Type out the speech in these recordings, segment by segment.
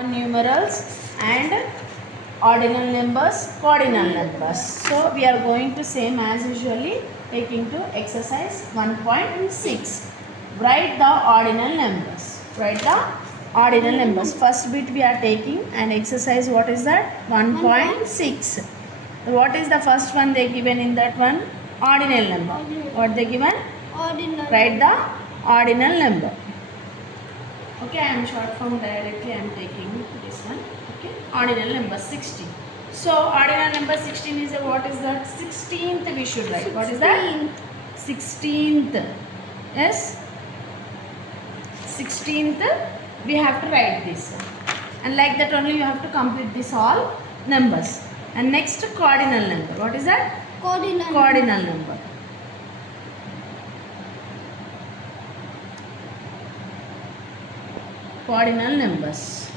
numerals and ordinal numbers, cardinal numbers. So we are going to same as usually taking to exercise 1.6. Write the ordinal numbers. Write the ordinal numbers. First bit we are taking and exercise, what is that? 1.6. What is the first one they given in that one? Ordinal number. What they given? Ordinal. Write the ordinal number. Okay, I am short form directly I am taking this one. Okay, ordinal number 16. So ordinal number 16 is what is that? 16th we should write. What is that? 16th. Yes, 16th we have to write this, and like that only you have to complete this all numbers. And next cardinal number. What is that? Cardinal number. Cardinal numbers.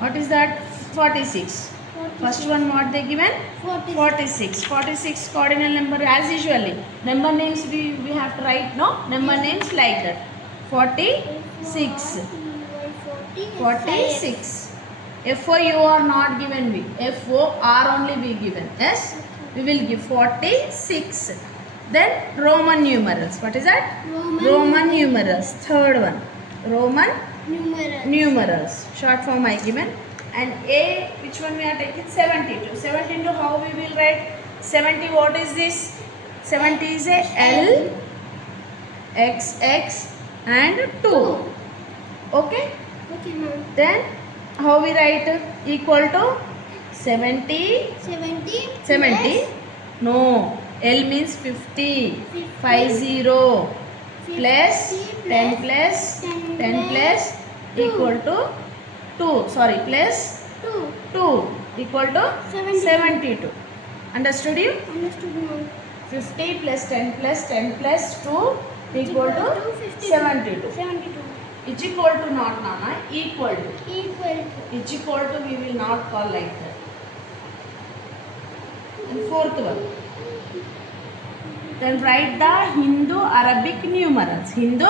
What is that? 46. First one what they given? 46. 46 cardinal number as usually. Number names we have to write, no? Number names like that. 46. 46. FOU are not given we. FOR only we given. Yes? We will give 46. Then Roman numerals. What is that? Roman numerals. Third one. Roman numerals. Short form I given. And A, which one we are taking? 72. 72 how we will write? 70 what is this? 70 is a L, XX and 2. Okay? Okay, ma'am. Then how we write? Equal to 70. 70. No. L means 50. 50. Plus 10 plus 10 plus equal to 2. Sorry, plus 2 equal to 72. Understood you? Understood, ma'am. 50 plus 10 plus 10 plus 2 equal to 72. 72. Is equal to not Nana, equal to. Is equal to we will not call like that. And fourth one. Then write the Hindu Arabic numerals. Hindu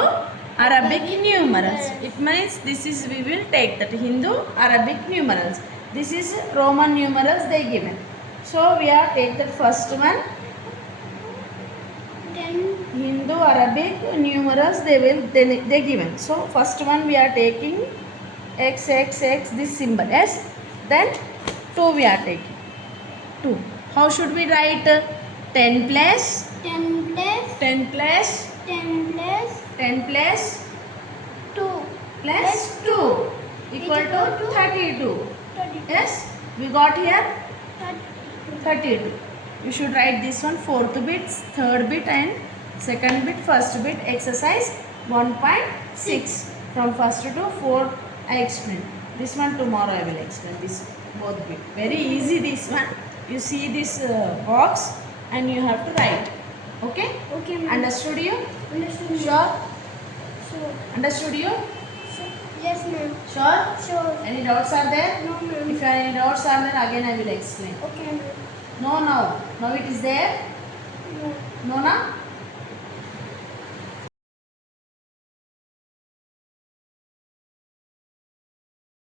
Arabic numerals. It means this is we will take that Hindu Arabic numerals. This is Roman numerals they given. So we are take the first one. Then Hindu Arabic numerals they given. So first one we are taking X this symbol. Yes. Then 2 we are taking. 2. How should we write? 10 plus 10 plus 10 plus 10 plus 10 plus 2 plus 2 equal to 32. 32. Yes, we got here 32. You should write this one, fourth bit, third bit and second bit, first bit. Exercise 1.6 from first to fourth I explain. This one tomorrow I will explain this both bit. Very easy this one. You see this box and you have to write. Okay? Okay, ma'am. Understood you? Understood. Sure? Sure. Understood you? Yes, ma'am. Sure? Sure. Any doubts are there? No, ma'am. If any doubts are there, again I will explain. Okay, ma'am. No, now. Now it is there? No. No, na?